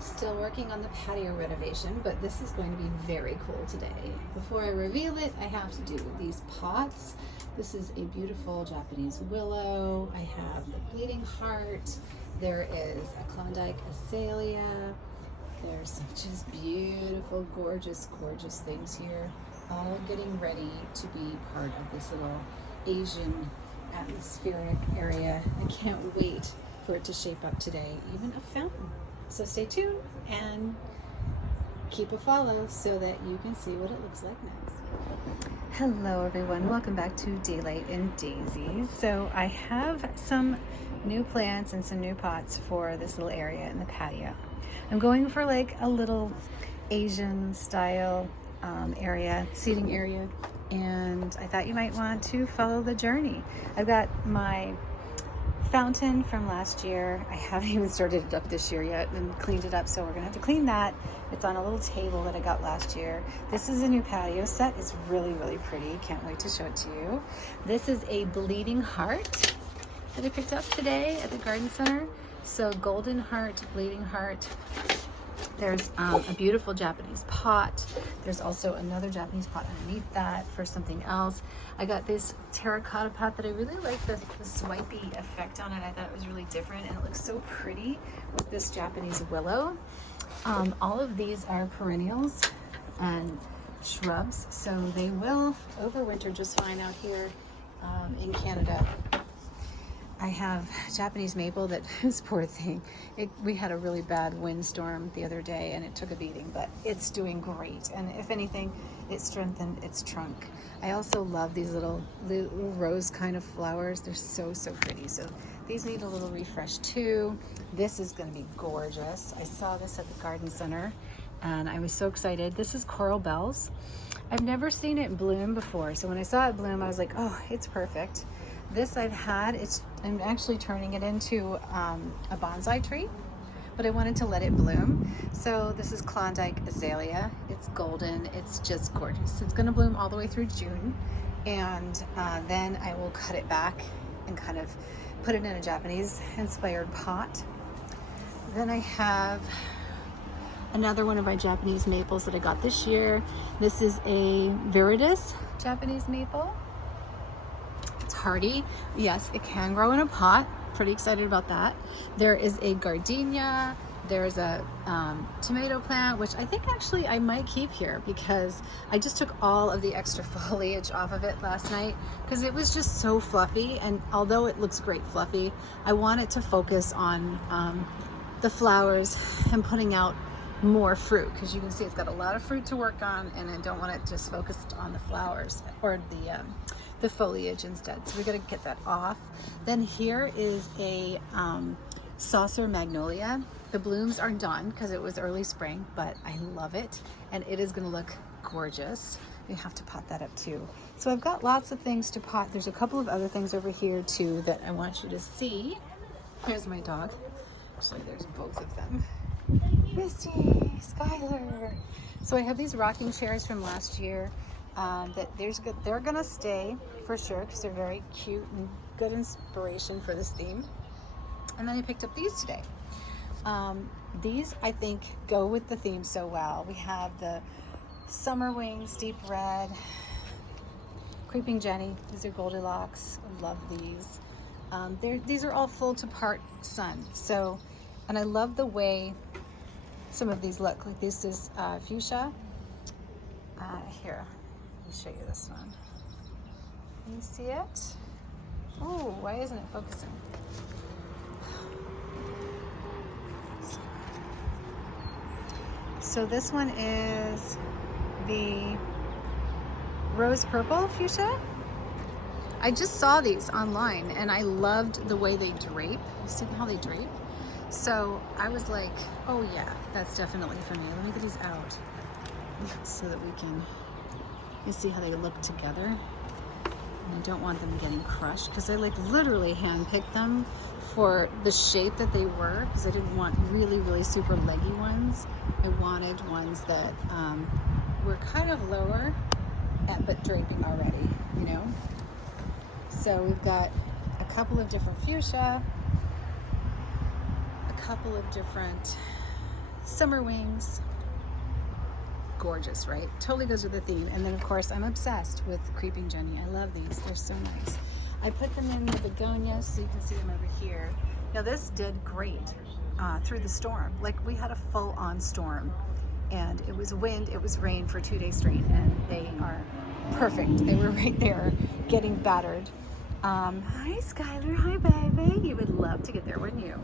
Still working on the patio renovation, but this is going to be very cool today. Before I reveal it, I have to do these pots. This is a beautiful Japanese willow. I have the bleeding heart. There is a Klondike azalea. There's some just beautiful, gorgeous things here, all getting ready to be part of this little Asian atmospheric area. I can't wait for it to shape up today, even a fountain. So stay tuned and keep a follow so that you can see what it looks like next. Hello everyone, welcome back to Daylight and Daisies. So I have some new plants and some new pots for this little area in the patio. I'm going for like a little Asian style area, seating area, and I thought you might want to follow the journey. I've got my fountain from last year. I haven't even started it up this year yet and cleaned it up, so we're gonna have to clean that. It's on a little table that I got last year. This is a new patio set. It's really pretty. Can't wait to show it to you. This is a bleeding heart that I picked up today at the garden center. So golden heart, bleeding heart. There's a beautiful Japanese pot. There's also another Japanese pot underneath that for something else. I got this terracotta pot that I really like the swipey effect on it. I thought it was really different and it looks so pretty with this Japanese willow. All of these are perennials and shrubs, so they will overwinter just fine out here in Canada. I have Japanese maple that, this poor thing, we had a really bad windstorm the other day and it took a beating, but it's doing great. And if anything, it strengthened its trunk. I also love these little rose kind of flowers. They're so pretty. So these need a little refresh too. This is gonna be gorgeous. I saw this at the garden center and I was so excited. This is Coral Bells. I've never seen it bloom before. So when I saw it bloom, I was like, oh, it's perfect. This I've had, I'm actually turning it into a bonsai tree, but I wanted to let it bloom. So this is Klondike azalea. It's golden, it's just gorgeous. It's gonna bloom all the way through June, and then I will cut it back and kind of put it in a Japanese inspired pot. Then I have another one of my Japanese maples that I got this year. This is a viridis Japanese maple. Hardy. Yes, it can grow in a pot. Pretty excited about that. There is a gardenia. There's a tomato plant, which I think actually I might keep here because I just took all of the extra foliage off of it last night because it was just so fluffy. And although it looks great fluffy, I want it to focus on the flowers and putting out more fruit, because you can see it's got a lot of fruit to work on, and I don't want it just focused on the flowers or the foliage instead. So we got to get that off. Then here is a saucer magnolia. The blooms are done because it was early spring, but I love it and it is going to look gorgeous. We have to pot that up too. So I've got lots of things to pot. There's a couple of other things over here too that I want you to see. Here's my dog. Actually, there's both of them. Misty, Skylar. So I have these rocking chairs from last year. That they're gonna stay for sure because they're very cute and good inspiration for this theme. And then I picked up these today. These I think go with the theme so well. We have the summer wings, deep red, creeping Jenny. These are Goldilocks. I love these. These are all full to part sun. So, and I love the way some of these look. Like this is fuchsia. Here. Let me show you this one. Can you see it? Oh, why isn't it focusing? So this one is the rose purple fuchsia. I just saw these online and I loved the way they drape. You see how they drape? So I was like, oh yeah, that's definitely for me. Let me get these out so that we can, you see how they look together. And I don't want them getting crushed because I like literally hand-picked them for the shape that they were, because I didn't want really super leggy ones. I wanted ones that were kind of lower but draping already, you know? So we've got a couple of different fuchsia, a couple of different Summer wings. Gorgeous, right? Totally goes with the theme. And then of course I'm obsessed with Creeping Jenny. I love these. They're so nice. I put them in the begonias so you can see them over here. Now this did great through the storm. Like we had a full-on storm, and it was wind, it was rain for 2 days straight, and they are perfect. They were right there getting battered. Hi Skylar, hi baby. You would love to get there, wouldn't you?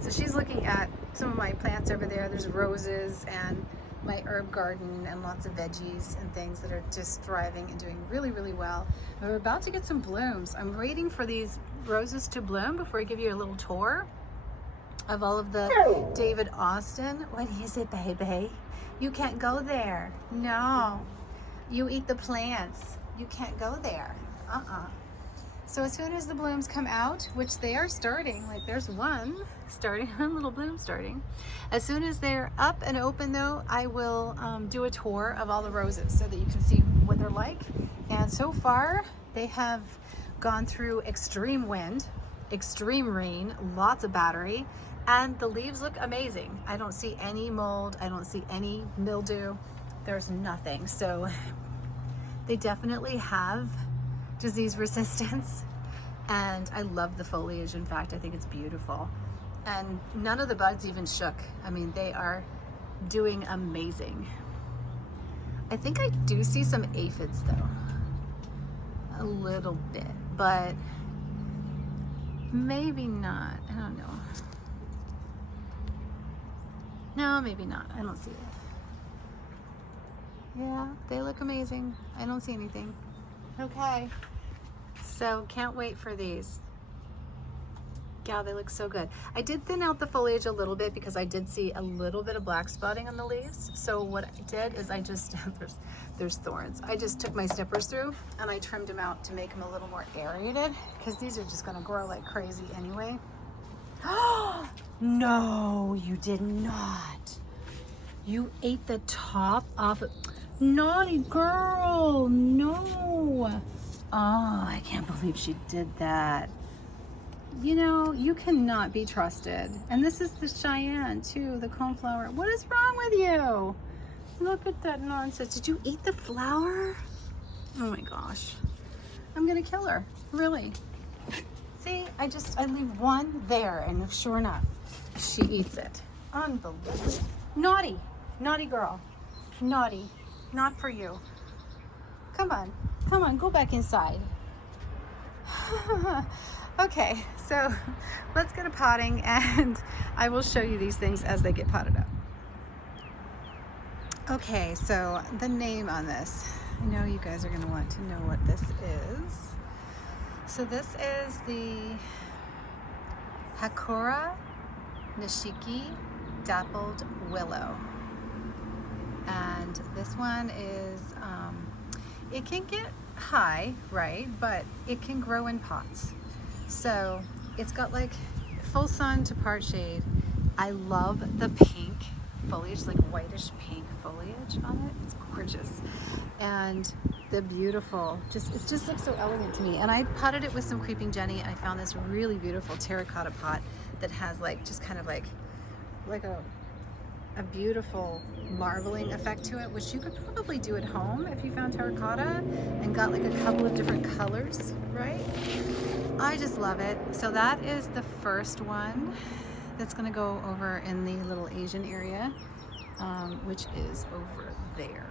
So she's looking at some of my plants over there. There's roses and my herb garden and lots of veggies and things that are just thriving and doing really, really well. We're about to get some blooms. I'm waiting for these roses to bloom before I give you a little tour of all of the David Austin. What is it, baby? You can't go there. No, you eat the plants. You can't go there. So as soon as the blooms come out, which they are starting, like there's one starting, a little bloom starting. As soon as they're up and open though, I will do a tour of all the roses so that you can see what they're like. And so far, they have gone through extreme wind, extreme rain, lots of battery, and the leaves look amazing. I don't see any mold, I don't see any mildew, there's nothing. So they definitely have disease resistance, and I love the foliage. In fact, I think it's beautiful, and none of the buds even shook. I mean, they are doing amazing. I think I do see some aphids though, a little bit, but maybe not. I don't know. No, maybe not. I don't see it. Yeah, they look amazing. I don't see anything. Okay, so can't wait for these. Yeah, they look so good. I did thin out the foliage a little bit because I did see a little bit of black spotting on the leaves. So what I did is I just, there's thorns. I just took my snippers through and I trimmed them out to make them a little more aerated, because these are just gonna grow like crazy anyway. No, you did not. You ate the top off it. Naughty girl, no. Oh, I can't believe she did that. You know, you cannot be trusted. And this is the Cheyenne too, the coneflower. What is wrong with you? Look at that nonsense. Did you eat the flower? Oh my gosh. I'm gonna kill her, really. See, I leave one there, and sure enough, she eats it. Unbelievable. Naughty, naughty girl, naughty. Not for you. Come on, go back inside. Okay, so let's get a potting, and I will show you these things as they get potted up. Okay, so the name on this. I know you guys are gonna want to know what this is. So this is the Hakura Nishiki Dappled Willow. And this one is, it can get high, right? But it can grow in pots. So it's got like full sun to part shade. I love the pink foliage, like whitish pink foliage on it. It's gorgeous. And the beautiful, it just looks so elegant to me. And I potted it with some Creeping Jenny, and I found this really beautiful terracotta pot that has like, just kind of like a beautiful marbling effect to it, which you could probably do at home if you found terracotta and got like a couple of different colors, right? I just love it. So that is the first one that's gonna go over in the little Asian area, which is over there.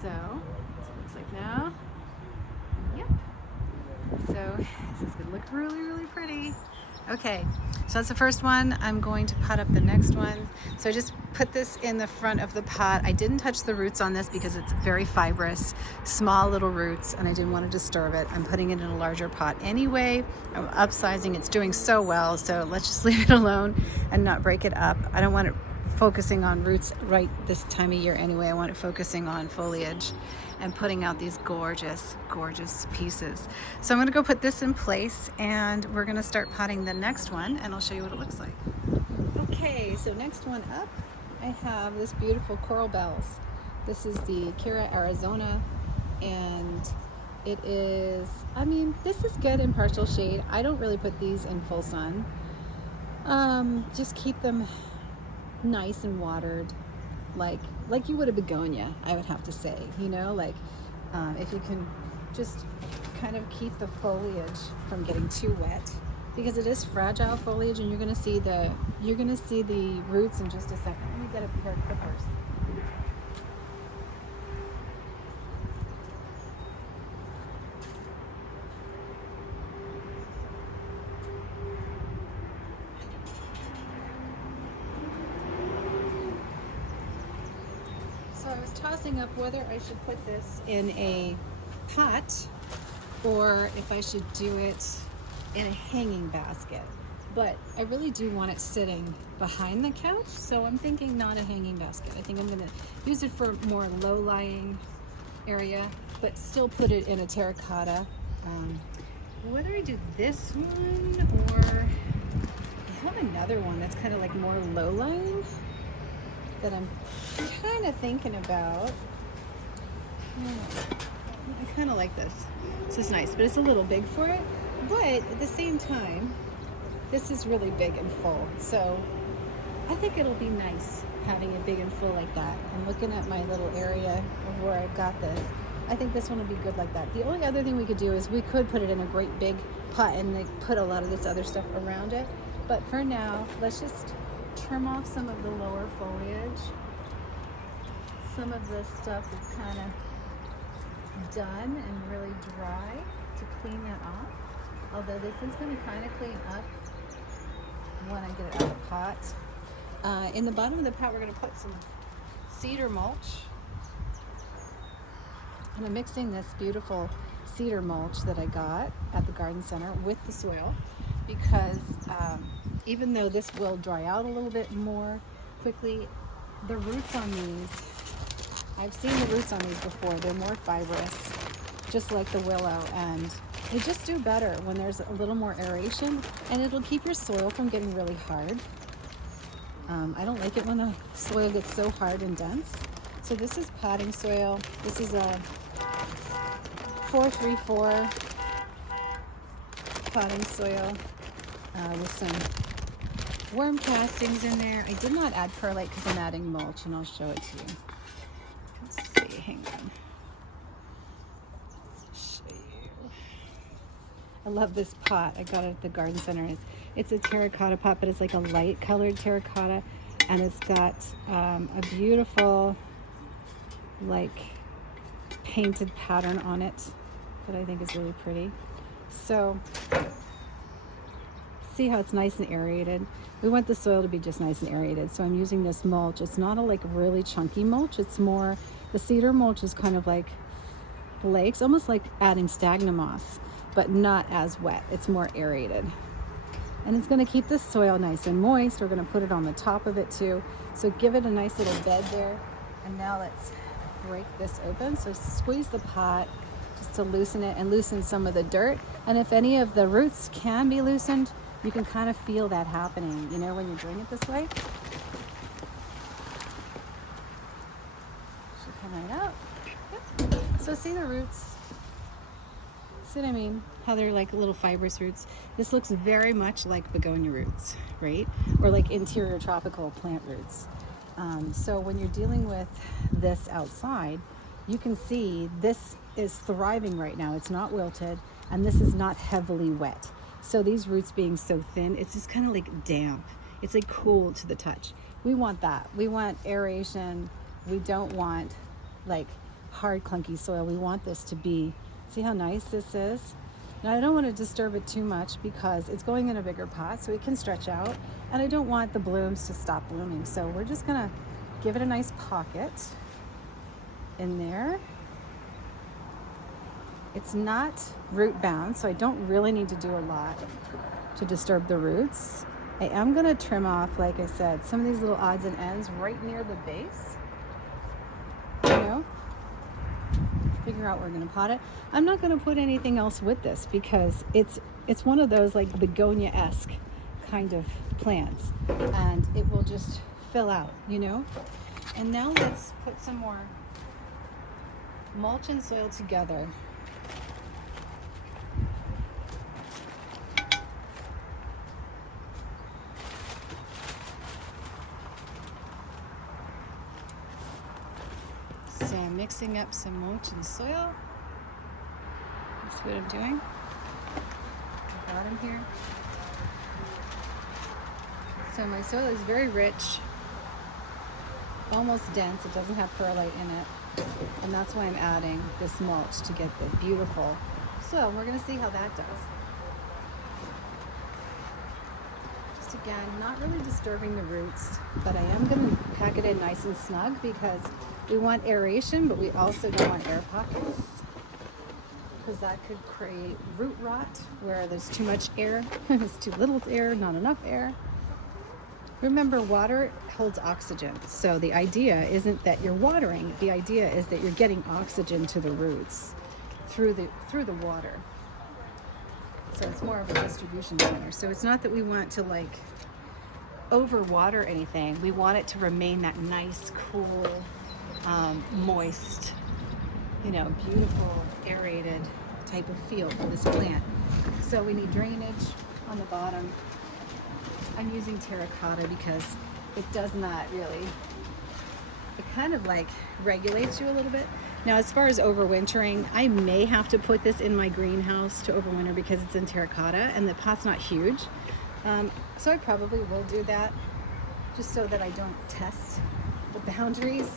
So, that's what it looks like now. Yep. So this is gonna look really, really pretty. Okay, so that's the first one. I'm going to pot up the next one. So I just put this in the front of the pot. I didn't touch the roots on this because it's very fibrous, small little roots, and I didn't want to disturb it. I'm putting it in a larger pot anyway. I'm upsizing. It's doing so well, so let's just leave it alone and not break it up. I don't want it focusing on roots right this time of year anyway. I want it focusing on foliage and putting out these gorgeous, gorgeous pieces. So I'm gonna go put this in place, and we're gonna start potting the next one, and I'll show you what it looks like. Okay, so next one up, I have this beautiful Coral Bells. This is the Kira Arizona, and it is, I mean, this is good in partial shade. I don't really put these in full sun. Just keep them nice and watered, like you would a begonia, I would have to say, you know, like if you can just kind of keep the foliage from getting too wet, because it is fragile foliage, and you're going to see the roots in just a second. Let me get a pair of clippers. So I was tossing up whether I should put this in a pot or if I should do it in a hanging basket. But I really do want it sitting behind the couch, so I'm thinking not a hanging basket. I think I'm gonna use it for more low-lying area, but still put it in a terracotta. Whether I do this one or I have another one that's kind of like more low-lying that I'm kind of thinking about. I kind of like this. This is nice, but it's a little big for it. But at the same time, this is really big and full. So I think it'll be nice having it big and full like that. I'm looking at my little area of where I've got this. I think this one will be good like that. The only other thing we could do is we could put it in a great big pot and like put a lot of this other stuff around it. But for now, let's just trim off some of the lower foliage. Some of this stuff that's kind of done and really dry, to clean that off. Although this is going to kind of clean up when I get it out of the pot. In the bottom of the pot, we're going to put some cedar mulch. And I'm mixing this beautiful cedar mulch that I got at the garden center with the soil, because even though this will dry out a little bit more quickly, the roots on these, I've seen the roots on these before. They're more fibrous, just like the willow, and they just do better when there's a little more aeration, and it'll keep your soil from getting really hard. I don't like it when the soil gets so hard and dense. So this is potting soil. This is a 434 potting soil with some worm castings in there. I did not add perlite because I'm adding mulch, and I'll show it to you. Let's see, hang on. I love this pot. I got it at the garden center. It's a terracotta pot, but it's like a light colored terracotta, and it's got a beautiful like painted pattern on it that I think is really pretty. So see how it's nice and aerated? We want the soil to be just nice and aerated, so I'm using this mulch. It's not a like really chunky mulch. It's more, the cedar mulch is kind of like flakes, almost like adding sphagnum moss, but not as wet. It's more aerated. And it's going to keep the soil nice and moist. We're going to put it on the top of it too. So give it a nice little bed there. And now let's break this open. So squeeze the pot just to loosen it and loosen some of the dirt. And if any of the roots can be loosened, you can kind of feel that happening, you know, when you're doing it this way. Should come right out. Yep. So see the roots? See what I mean? How they're like little fibrous roots. This looks very much like begonia roots, right? Or like interior tropical plant roots. So when you're dealing with this outside, you can see this is thriving right now. It's not wilted, and this is not heavily wet. So these roots being so thin, it's just kind of like damp. It's like cool to the touch. We want that. We want aeration. We don't want like hard, clunky soil. We want this to be, see how nice this is? Now I don't want to disturb it too much because it's going in a bigger pot so it can stretch out, and I don't want the blooms to stop blooming. So we're just gonna give it a nice pocket in there. It's not root bound, so I don't really need to do a lot to disturb the roots. I am gonna trim off, like I said, some of these little odds and ends right near the base, you know? Figure out where we're going to pot it. I'm not going to put anything else with this because it's one of those like begonia-esque kind of plants, and it will just fill out, you know. And now let's put some more mulch and soil together. So I'm mixing up some mulch and soil. That's what I'm doing. The bottom here. So my soil is very rich, almost dense. It doesn't have perlite in it. And that's why I'm adding this mulch to get the beautiful soil. We're going to see how that does. Just again, not really disturbing the roots, but I am going to pack it in nice and snug because we want aeration, but we also don't want air pockets, because that could create root rot where there's too much air, there's too little air, not enough air. Remember, water holds oxygen. So the idea isn't that you're watering. The idea is that you're getting oxygen to the roots through the water. So it's more of a distribution center. So it's not that we want to like overwater anything. We want it to remain that nice, cool, moist, beautiful, aerated type of feel for this plant. So we need drainage on the bottom. I'm using terracotta because it does not really, it kind of like regulates you a little bit. Now, as far as overwintering, I may have to put this in my greenhouse to overwinter because it's in terracotta and the pot's not huge. So I probably will do that just so that I don't test the boundaries,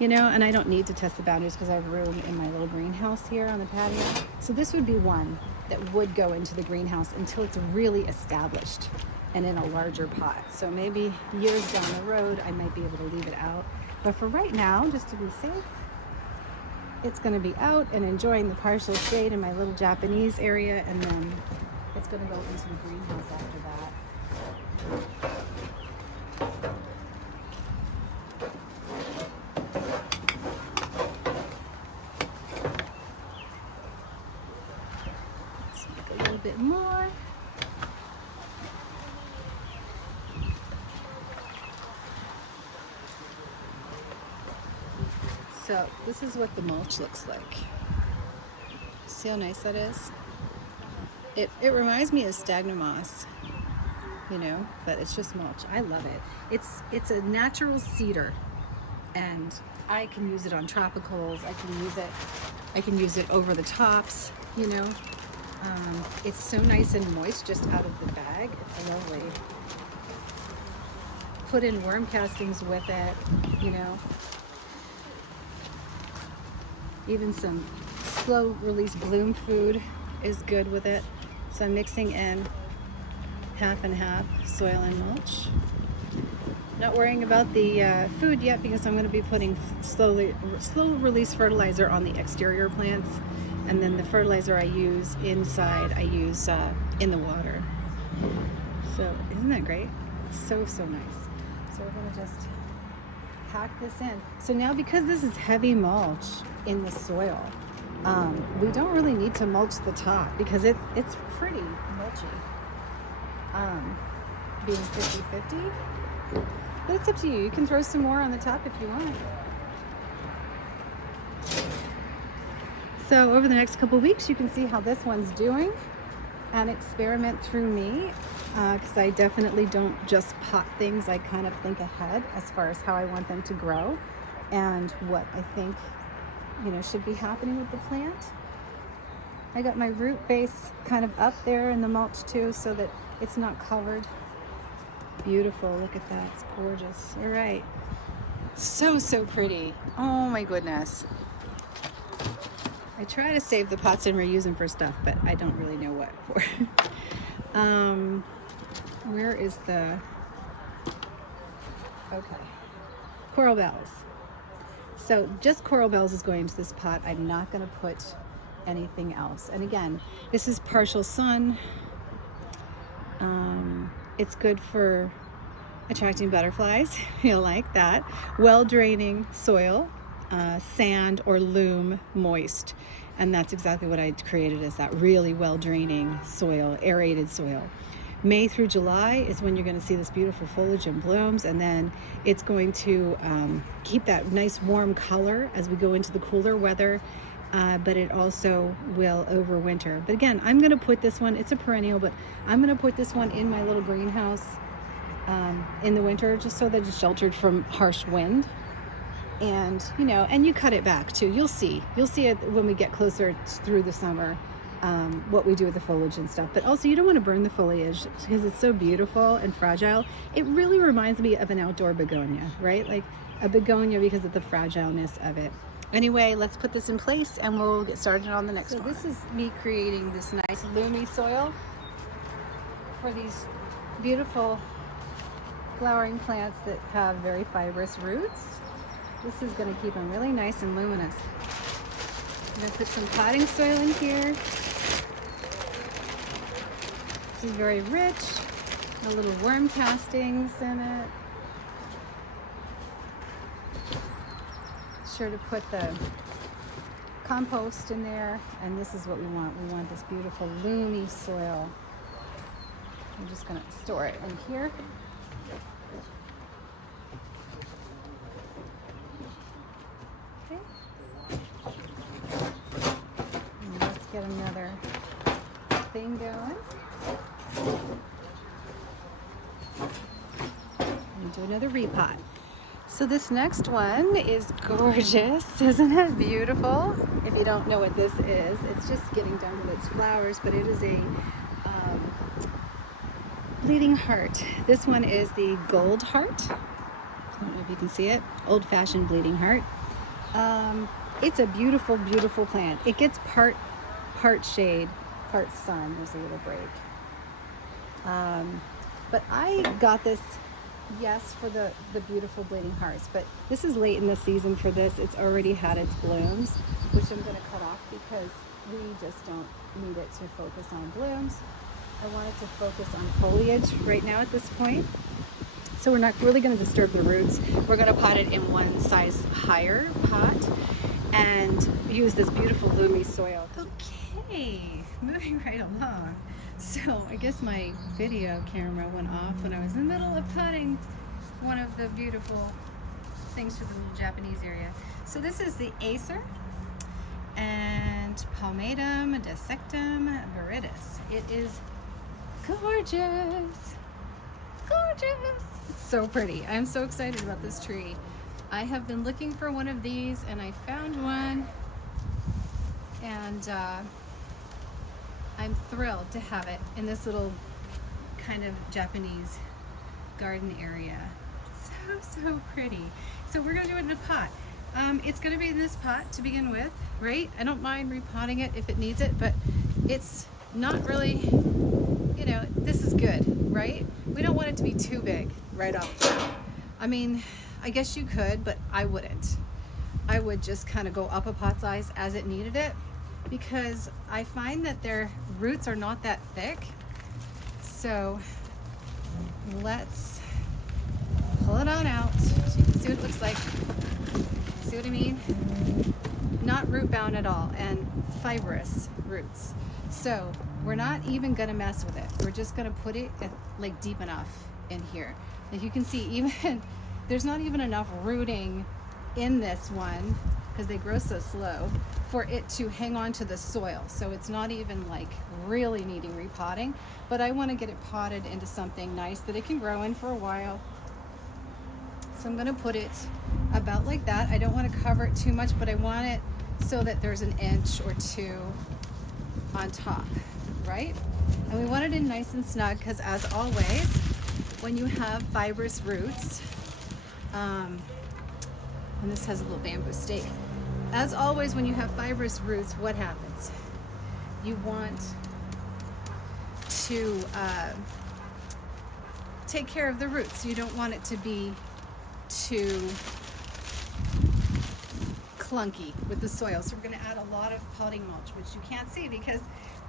and I don't need to test the boundaries because I have room in my little greenhouse here on the patio. So this would be one that would go into the greenhouse until it's really established and in a larger pot. So maybe years down the road, I might be able to leave it out. But for right now, just to be safe, it's gonna be out and enjoying the partial shade in my little Japanese area, and then it's gonna go into the greenhouse after that. Let's make a little bit more. So this is what the mulch looks like. See how nice that is? It reminds me of sphagnum moss, but it's just mulch. I love it. It's a natural cedar, and I can use it on tropicals. I can use it over the tops, It's so nice and moist just out of the bag. It's lovely. Put in worm castings with it, Even some slow release bloom food is good with it. So I'm mixing in half and half soil and mulch. Not worrying about the food yet because I'm going to be putting slow release fertilizer on the exterior plants, and then the fertilizer I use inside I use in the water. So isn't that great? So nice. So we're going to just pack this in. So now, because this is heavy mulch in the soil, we don't really need to mulch the top because it's pretty mulchy, being 50-50, but it's up to you. You can throw some more on the top if you want. So over the next couple weeks, you can see how this one's doing and experiment through me, because I definitely don't just pot things. I kind of think ahead as far as how I want them to grow and what I think should be happening with the plant. I got my root base kind of up there in the mulch too, so that it's not covered. Beautiful, look at that, it's gorgeous. All right, so pretty. Oh my goodness. I try to save the pots and reuse them for stuff, but I don't really know what for. Where is the, okay, coral bells. So just coral bells is going into this pot. I'm not going to put anything else. And again, this is partial sun. It's good for attracting butterflies. You'll like that. Well draining soil, sand or loam moist. And that's exactly what I created, is that really well draining soil, aerated soil. May through July is when you're going to see this beautiful foliage and blooms, and then it's going to keep that nice warm color as we go into the cooler weather, but it also will overwinter. But again, I'm going to put this one, it's a perennial, but I'm going to put this one in my little greenhouse in the winter, just so that it's sheltered from harsh wind. And, you know, and you cut it back too. You'll see it when we get closer through the summer, what we do with the foliage and stuff. But also, you don't want to burn the foliage because it's so beautiful and fragile. It really reminds me of an outdoor begonia, right? Like a begonia because of the fragileness of it. Anyway, let's put this in place and we'll get started on the next one. So this is me creating this nice loomy soil for these beautiful flowering plants that have very fibrous roots. This is going to keep them really nice and luminous. I'm going to put some potting soil in here. This is very rich. A little worm castings in it. Sure to put the compost in there, and this is what we want. We want this beautiful loomy soil. I'm just going to store it in here. Okay. And let's get another thing going. And do another repot. So this next one is gorgeous. Isn't it beautiful? If you don't know what this is, it's just getting done with its flowers, but it is a bleeding heart. This one is the gold heart. I don't know if you can see it. Old-fashioned bleeding heart. It's a beautiful, beautiful plant. It gets part shade, part sun. There's a little break. But I got this, yes, for the beautiful bleeding hearts, but this is late in the season for this. It's already had its blooms, which I'm going to cut off because we just don't need it to focus on blooms. I want it to focus on foliage right now at this point. So we're not really going to disturb the roots. We're going to pot it in one size higher pot and use this beautiful loomy soil. Okay, moving right along. So I guess my video camera went off when I was in the middle of potting one of the beautiful things for the little Japanese area. So this is the Acer and Palmatum dissectum viridis. It is gorgeous. Gorgeous. It's so pretty. I'm so excited about this tree. I have been looking for one of these and I found one, and I'm thrilled to have it in this little kind of Japanese garden area. So pretty. So we're gonna do it in a pot. It's gonna be in this pot to begin with, right? I don't mind repotting it if it needs it, but it's not really, you know, this is good, right? We don't want it to be too big right off the bat. I mean, I guess you could, but I wouldn't. I would just kind of go up a pot size as it needed it, because I find that their roots are not that thick. So let's pull it on out so you can see what it looks like. See what I mean? Not root bound at all, and fibrous roots. So we're not even gonna mess with it. We're just gonna put it at, like, deep enough in here. Like you can see, even there's not even enough rooting in this one, because they grow so slow, for it to hang on to the soil. So it's not even like really needing repotting, but I want to get it potted into something nice that it can grow in for a while. So I'm going to put it about like that. I don't want to cover it too much, but I want it so that there's an inch or two on top, right? And we want it in nice and snug, because as always, when you have fibrous roots, and this has a little bamboo stake. As always, when you have fibrous roots, what happens? You want to take care of the roots. You don't want it to be too clunky with the soil. So we're going to add a lot of potting mulch, which you can't see because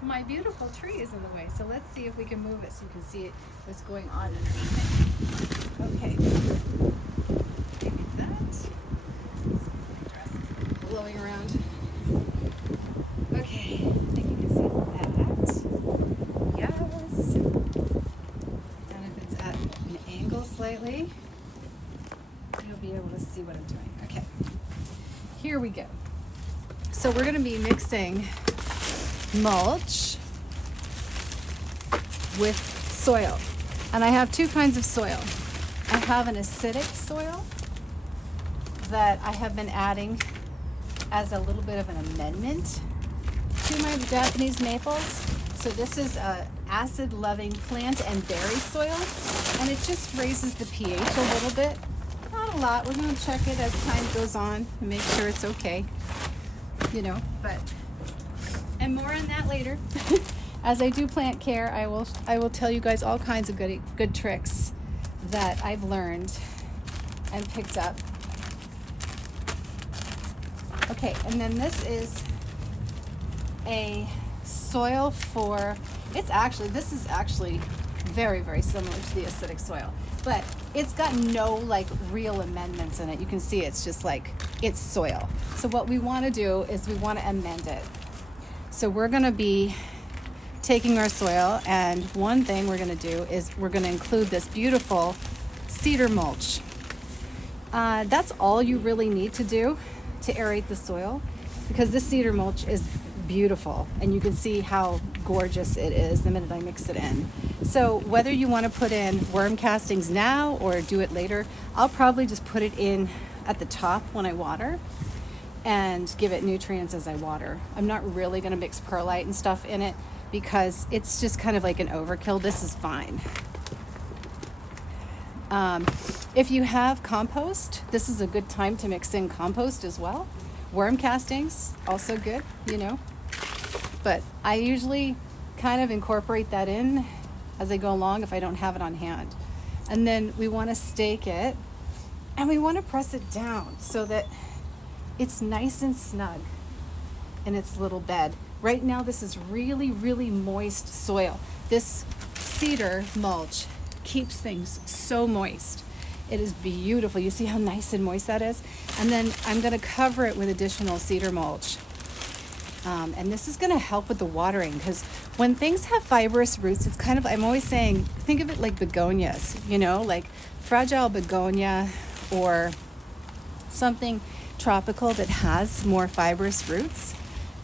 my beautiful tree is in the way. So let's see if we can move it so you can see what's going on underneath it. Okay. Maybe that. Blowing around. Okay, I think you can see that. Yes. And if it's at an angle slightly, you'll be able to see what I'm doing. Okay, here we go. So we're going to be mixing mulch with soil. And I have two kinds of soil. I have an acidic soil. that I have been adding as a little bit of an amendment to my Japanese maples. So this is a acid-loving plant and berry soil, and it just raises the pH a little bit. Not a lot. We're going to check it as time goes on and make sure it's okay, you know, but, and more on that later. As I do plant care, I will tell you guys all kinds of good tricks that I've learned and picked up. Okay, and then this is a soil for, this is actually very, very similar to the acidic soil, but it's got no like real amendments in it. You can see it's just like, it's soil. So what we want to do is we want to amend it. So we're going to be taking our soil, and one thing we're going to do is we're going to include this beautiful cedar mulch. That's all you really need to do to aerate the soil, because this cedar mulch is beautiful, and you can see how gorgeous it is the minute I mix it in. So whether you want to put in worm castings now or do it later, I'll probably just put it in at the top when I water and give it nutrients as I water. I'm not really going to mix perlite and stuff in it because it's just kind of like an overkill. This is fine. If you have compost, this is a good time to mix in compost as well. Worm castings, also good, you know. But I usually kind of incorporate that in as I go along if I don't have it on hand. And then we want to stake it, and we want to press it down so that it's nice and snug in its little bed. Right now, this is really, really moist soil. This cedar mulch keeps things so moist. It is beautiful. You see how nice and moist that is? And then I'm going to cover it with additional cedar mulch. And this is going to help with the watering, because when things have fibrous roots, it's kind of, I'm always saying, think of it like begonias, you know, like fragile begonia or something tropical that has more fibrous roots.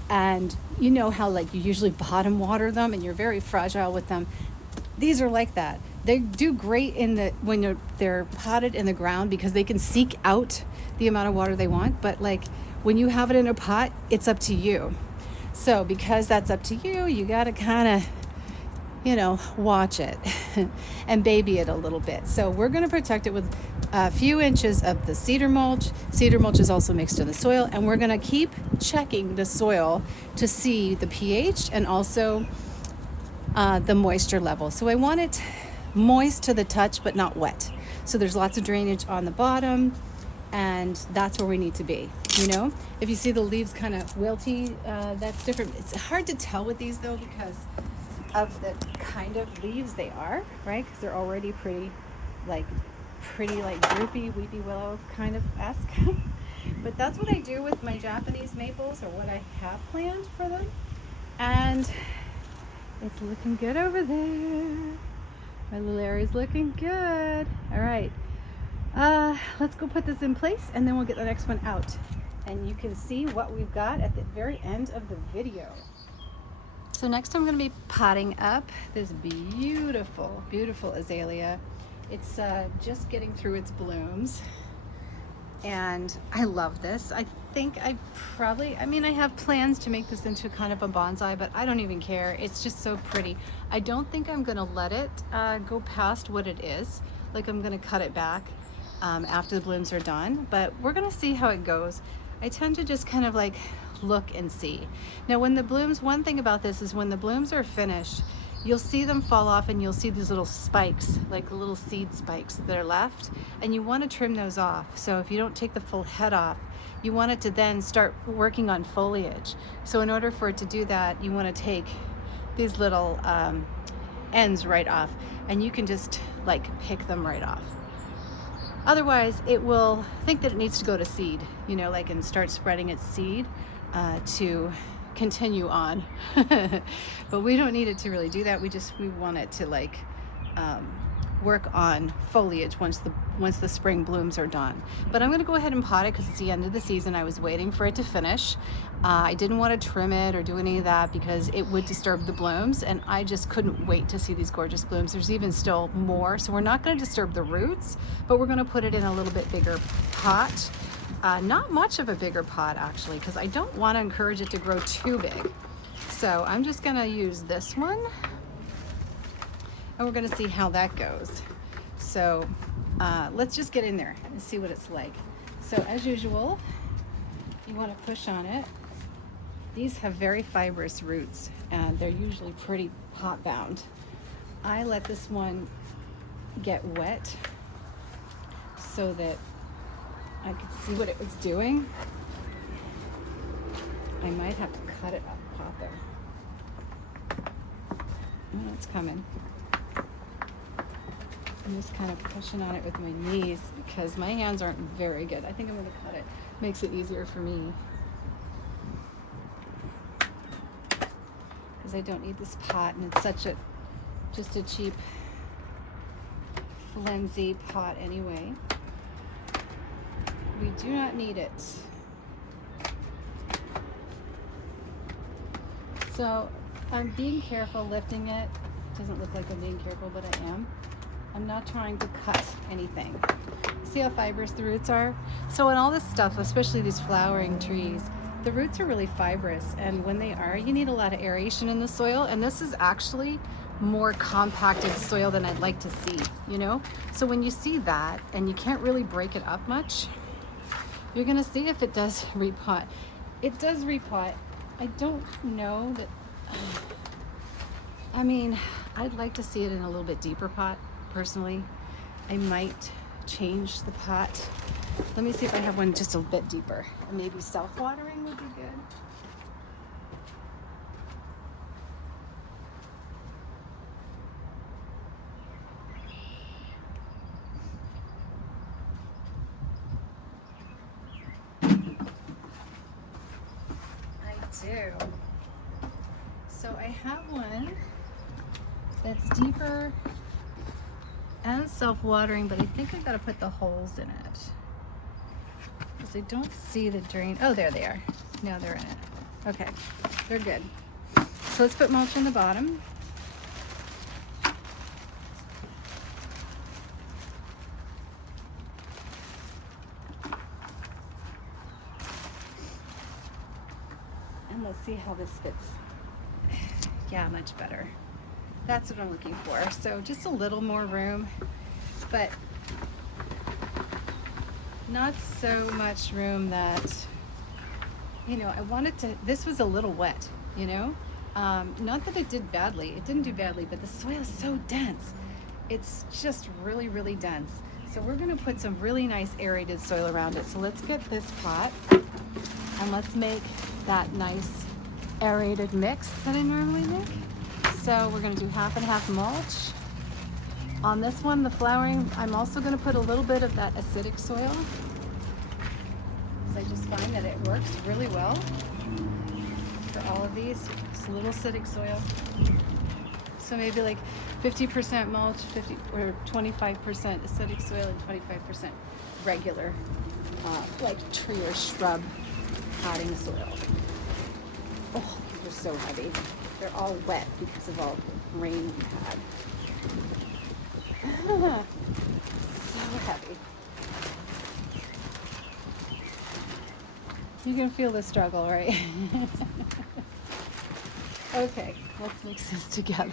And you know how like you usually bottom water them and you're very fragile with them. These are like that. They do great when they're potted in the ground because they can seek out the amount of water they want. But like when you have it in a pot, it's up to you. So because that's up to you, you got to kind of, you know, watch it and baby it a little bit. So we're going to protect it with a few inches of the cedar mulch. Cedar mulch is also mixed in the soil, and we're going to keep checking the soil to see the pH and also the moisture level. So I want it moist to the touch, but not wet. So there's lots of drainage on the bottom, and that's where we need to be. You know, if you see the leaves kind of wilty, that's different. It's hard to tell with these though because of the kind of leaves they are, right? Because they're already pretty like droopy, weepy willow kind of esque. But that's what I do with my Japanese maples, or what I have planned for them. And it's looking good over there. My little area's looking good. All right, let's go put this in place, and then we'll get the next one out. And you can see what we've got at the very end of the video. So next I'm going to be potting up this beautiful, beautiful azalea. It's just getting through its blooms. And I love this. I think I have plans to make this into kind of a bonsai, but I don't even care. It's just so pretty. I don't think I'm going to let it go past what it is. Like I'm going to cut it back after the blooms are done, but we're going to see how it goes. I tend to just kind of like look and see. Now when the blooms, one thing about this is when the blooms are finished, you'll see them fall off and you'll see these little spikes, like little seed spikes that are left, and you want to trim those off. So if you don't take the full head off, you want it to then start working on foliage. So in order for it to do that, you want to take these little ends right off, and you can just like pick them right off. Otherwise, it will think that it needs to go to seed, you know, like, and start spreading its seed to continue on. But we don't need it to really do that. We want it to like work on foliage once the spring blooms are done. But I'm going to go ahead and pot it because it's the end of the season. I was waiting for it to finish. I didn't want to trim it or do any of that because it would disturb the blooms, and I just couldn't wait to see these gorgeous blooms. There's even still more, so we're not going to disturb the roots, but we're going to put it in a little bit bigger pot Not much of a bigger pot actually, because I don't want to encourage it to grow too big. So I'm just gonna use this one, and we're gonna see how that goes. So let's just get in there and see what it's like. So as usual, you want to push on it. These have very fibrous roots and they're usually pretty pot bound. I let this one get wet so that I could see what it was doing. I might have to cut it up pot there. Oh, it's coming. I'm just kind of pushing on it with my knees because my hands aren't very good. I think I'm going to cut it. Makes it easier for me. Because I don't need this pot, and it's such just a cheap, flimsy pot anyway. We do not need it. So I'm being careful lifting it. It doesn't look like I'm being careful, but I am. I'm not trying to cut anything. See how fibrous the roots are? So in all this stuff, especially these flowering trees, the roots are really fibrous, and when they are, you need a lot of aeration in the soil, and this is actually more compacted soil than I'd like to see, you know? So when you see that, and you can't really break it up much, you're gonna see if it does repot. It does repot. I don't know that, I mean, I'd like to see it in a little bit deeper pot. Personally, I might change the pot. Let me see if I have one just a bit deeper. Maybe self-watering would be good. I do. So I have one that's deeper and self-watering, but I think I've got to put the holes in it because I don't see the drain. Oh, there they are. Now they're in it. Okay, they're good. So let's put mulch on the bottom. And let's see how this fits. Yeah, much better. That's what I'm looking for. So just a little more room, but not so much room that, you know, I wanted to, this was a little wet, you know? Not that it did badly. It didn't do badly, but the soil is so dense. It's just really, really dense. So we're gonna put some really nice aerated soil around it. So let's get this pot and let's make that nice aerated mix that I normally make. So we're going to do half and half mulch. On this one, the flowering, I'm also going to put a little bit of that acidic soil. So I just find that it works really well for all of these. Just a little acidic soil. So maybe like 50% mulch, 50 or 25% acidic soil, and 25% regular, like tree or shrub potting soil. Oh, they're so heavy. They're all wet because of all the rain we had. So heavy. You can feel the struggle, right? Okay, let's mix this together.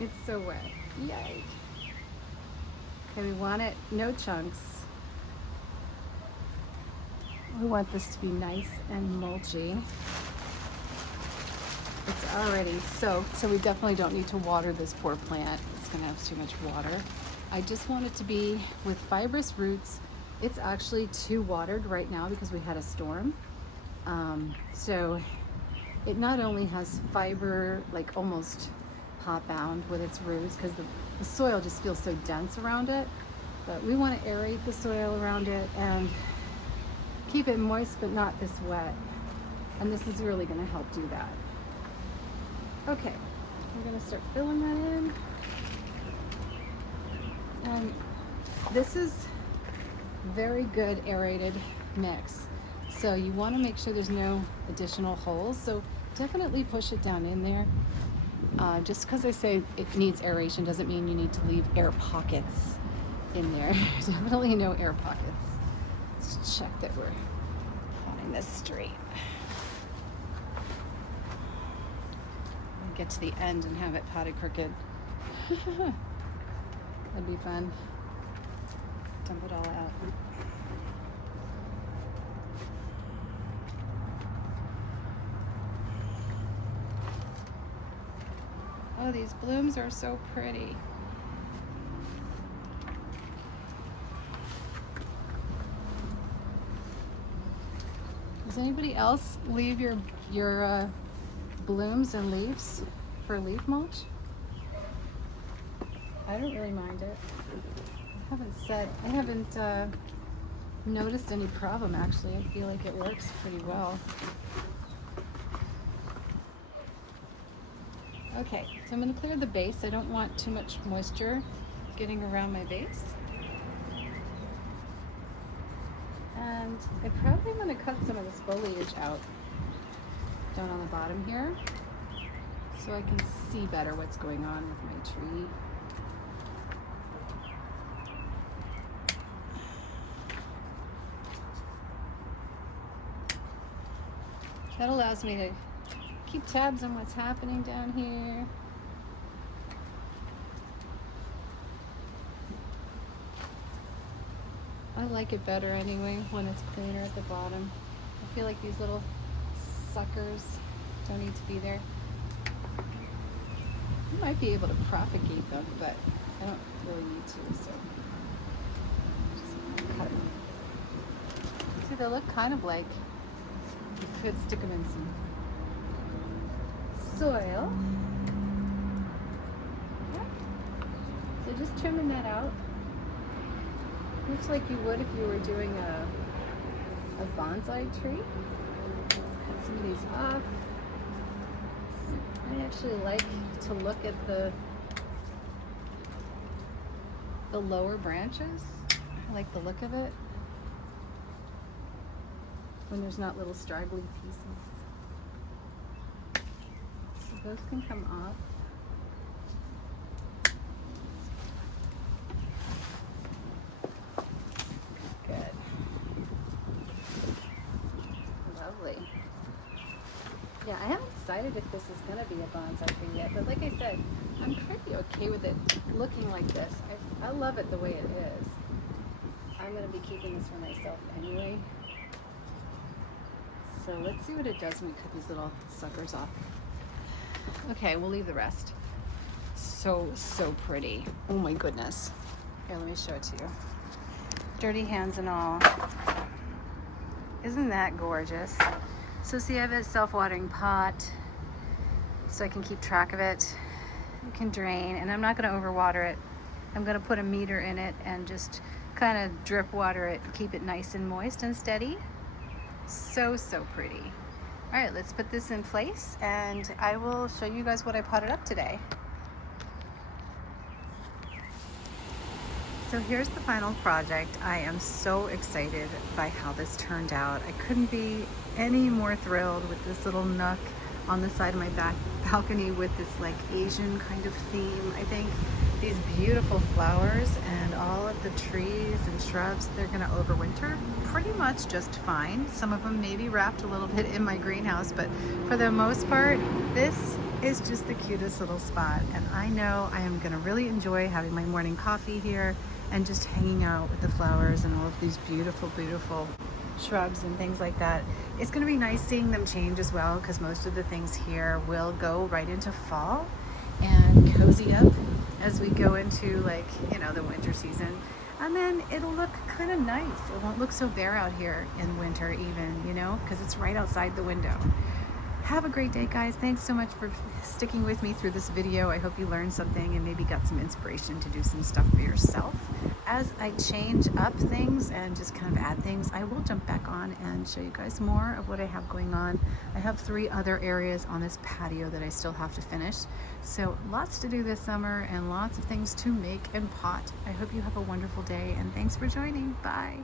It's so wet. Yay. Okay, we want it, no chunks. We want this to be nice and mulchy. It's already soaked, so we definitely don't need to water this poor plant. It's gonna have too much water. I just want it to be with fibrous roots. It's actually too watered right now because we had a storm. So it not only has fiber, like almost pot bound with its roots, because the soil just feels so dense around it, but we want to aerate the soil around it and keep it moist but not this wet. And this is really going to help do that. Okay, we're going to start filling that in. And this is very good aerated mix. So you want to make sure there's no additional holes. So definitely push it down in there. Just because I say it needs aeration doesn't mean you need to leave air pockets. in there. Definitely no air pockets. Let's check that we're potting this straight. Get to the end and have it potted crooked. That'd be fun. Dump it all out. Oh, these blooms are so pretty. Does anybody else leave your blooms and leaves for leaf mulch? I don't really mind it. I haven't noticed any problem actually. I feel like it works pretty well. Okay, so I'm going to clear the base. I don't want too much moisture getting around my base. And I probably want to cut some of this foliage out down on the bottom here so I can see better what's going on with my tree. That allows me to keep tabs on what's happening down here. I like it better anyway when it's cleaner at the bottom. I feel like these little suckers don't need to be there. You might be able to propagate them, but I don't really need to, so just cut them. See, they look kind of like you could stick them in some soil. Yeah. So just trimming that out. Looks like you would if you were doing a bonsai tree. Cut some of these off. I actually like to look at the lower branches. I like the look of it when there's not little straggly pieces. So those can come off. Good. Lovely. Yeah, I haven't decided if this is going to be a bonsai tree yet, but like I said, I'm pretty okay with it looking like this. I love it the way it is. I'm going to be keeping this for myself anyway. So let's see what it does when we cut these little suckers off. Okay, we'll leave the rest. So pretty. Oh my goodness. Here, let me show it to you. Dirty hands and all. Isn't that gorgeous? So see, I have a self-watering pot so I can keep track of it. It can drain, and I'm not going to overwater it. I'm going to put a meter in it and just kind of drip water it, keep it nice and moist and steady. So pretty. All right, let's put this in place and I will show you guys what I potted up today. So here's the final project. I am so excited by how this turned out. I couldn't be any more thrilled with this little nook on the side of my back balcony with this like Asian kind of theme. I think these beautiful flowers and all of the trees and shrubs, they're gonna overwinter pretty much just fine. Some of them may be wrapped a little bit in my greenhouse, but for the most part, this is just the cutest little spot. And I know I am gonna really enjoy having my morning coffee here and just hanging out with the flowers and all of these beautiful shrubs and things like that. It's going to be nice seeing them change as well, because most of the things here will go right into fall and cozy up as we go into, like, you know, the winter season. And then it'll look kind of nice. It won't look so bare out here in winter even, you know, because it's right outside the window. Have a great day, guys. Thanks so much for sticking with me through this video. I hope you learned something and maybe got some inspiration to do some stuff for yourself. As I change up things and just kind of add things, I will jump back on and show you guys more of what I have going on. I have 3 other areas on this patio that I still have to finish. So lots to do this summer and lots of things to make and pot. I hope you have a wonderful day and thanks for joining. Bye.